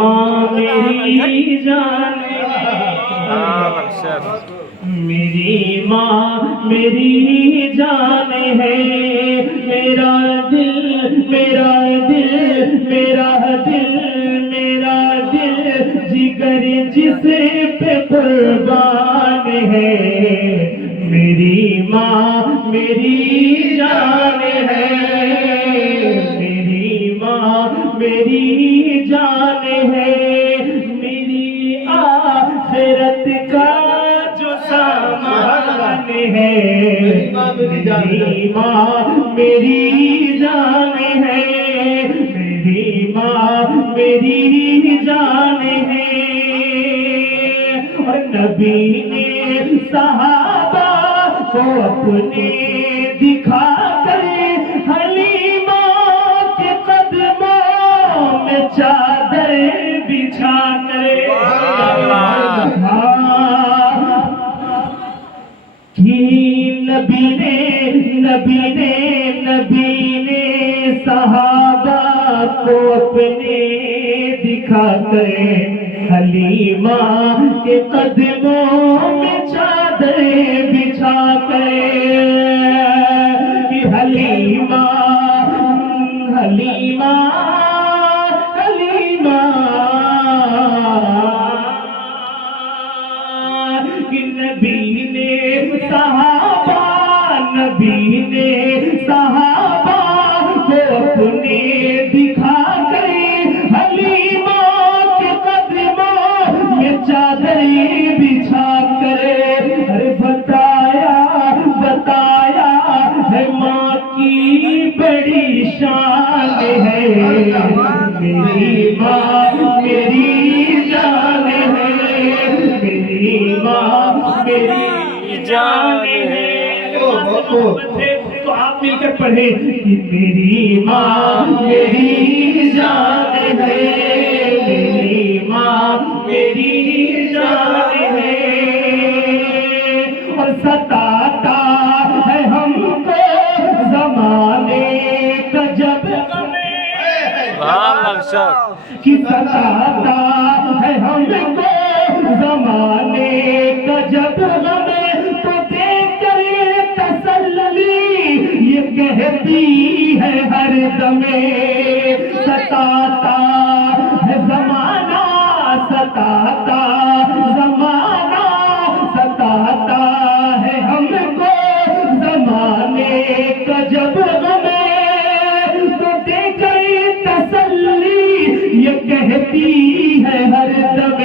ماں میری جان ہے، میری ماں میری جان ہے، میرا دل میرا دل میرا دل میرا دل جگر جس پہ قربان ہے، میری ماں میری جان ہے، میری ماں میری جان ہے، میری آخرت کا جو سامان ہے، میری ماں میری جان ہے، میری ماں میری جان ہے۔ اور نبی نے صحابہ کو اپنے دکھا کر حلیمہ کے قدموں میں چادر بچھا کر نبی نے صحابہ کو اپنے دکھا کر حلیمہ کے قدموں میں چادر بچھا کر کہ حلیمہ حلیمہ حلیمہ کہ نبی نے صحابہ کو اپنے دکھا کر حلیمہ کے قدموں میں چادر بچھا کر بتایا ہے ماں کی بڑی شان ہے، میری ماں میری جان ہے، میری ماں میری جان ہے۔ تو آپ مل کر پڑھیں کہ میری ماں میری جان ہے، میری ماں میری جان ہے، اور ستاتا ہے ہم کو زمانے کا جب کہ ستاتا ہے ہم کو زمانے کا جب تو دیکھ کر تسلی یہ کہتی ہے ہر دم ستاتا ہے زمانہ، ستاتا زمانہ، ستاتا ہے ہم کو زمانے کا جب تو دیکھ کر تسلی یہ کہتی ہے ہر دم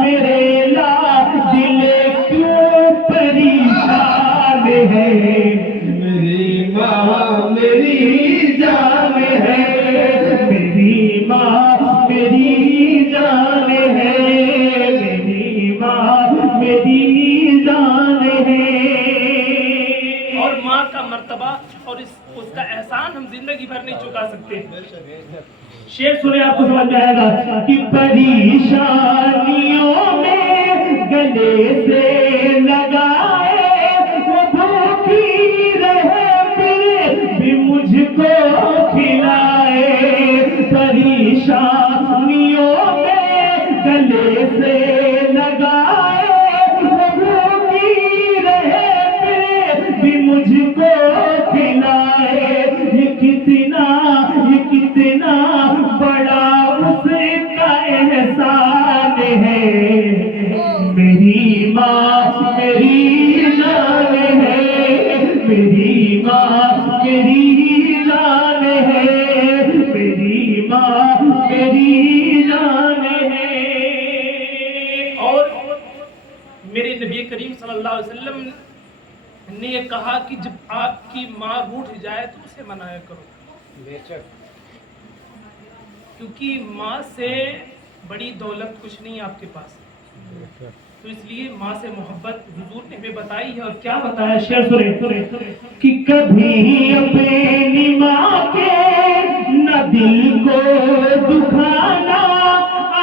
میرے لا دل کیوں پریشان ہے، میری ماں میری جان ہے، میری ماں میری جان ہے، میری ماں میری جان ہے۔ اور ماں کا مرتبہ اور اس کا احسان ہم زندگی بھر نہیں چکا سکتے۔ شعر سنے آپ کو سمجھ میں آئے گا کہ پریشانیوں میں گلے سے لگائے وہ بھوکی رہے پھر بھی مجھ کو کھلائے، پریشانیوں میں گلے سے لگائے وہ بھوکی رہے پھر بھی مجھ کو کھلائے، یہ کتنا بڑا اس کا احسان ہے، میری ماں میری جان ہے، میری ماں میری جان ہے، میری ماں میری جان ہے۔ اور میرے نبی کریم صلی اللہ علیہ وسلم نے یہ کہا کہ جب آپ کی ماں روٹھ جائے تو اسے منایا کرو، کیونکہ ماں سے بڑی دولت کچھ نہیں آپ کے پاس، تو اس لیے ماں سے محبت حضور نے ہمیں بتائی ہے۔ اور کیا بتایا؟ شعر سنے کہ کبھی اپنی ماں کے نہ دل کو دکھانا،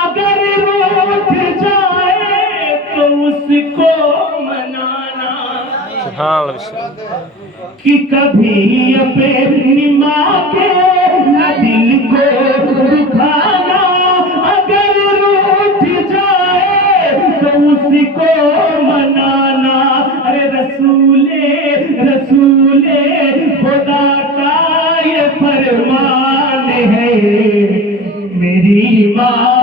اگر روٹھ جائے تو اس کو منانا، کہ کبھی اپنی ماں کے نہ دل کو دکھانا، میری ماں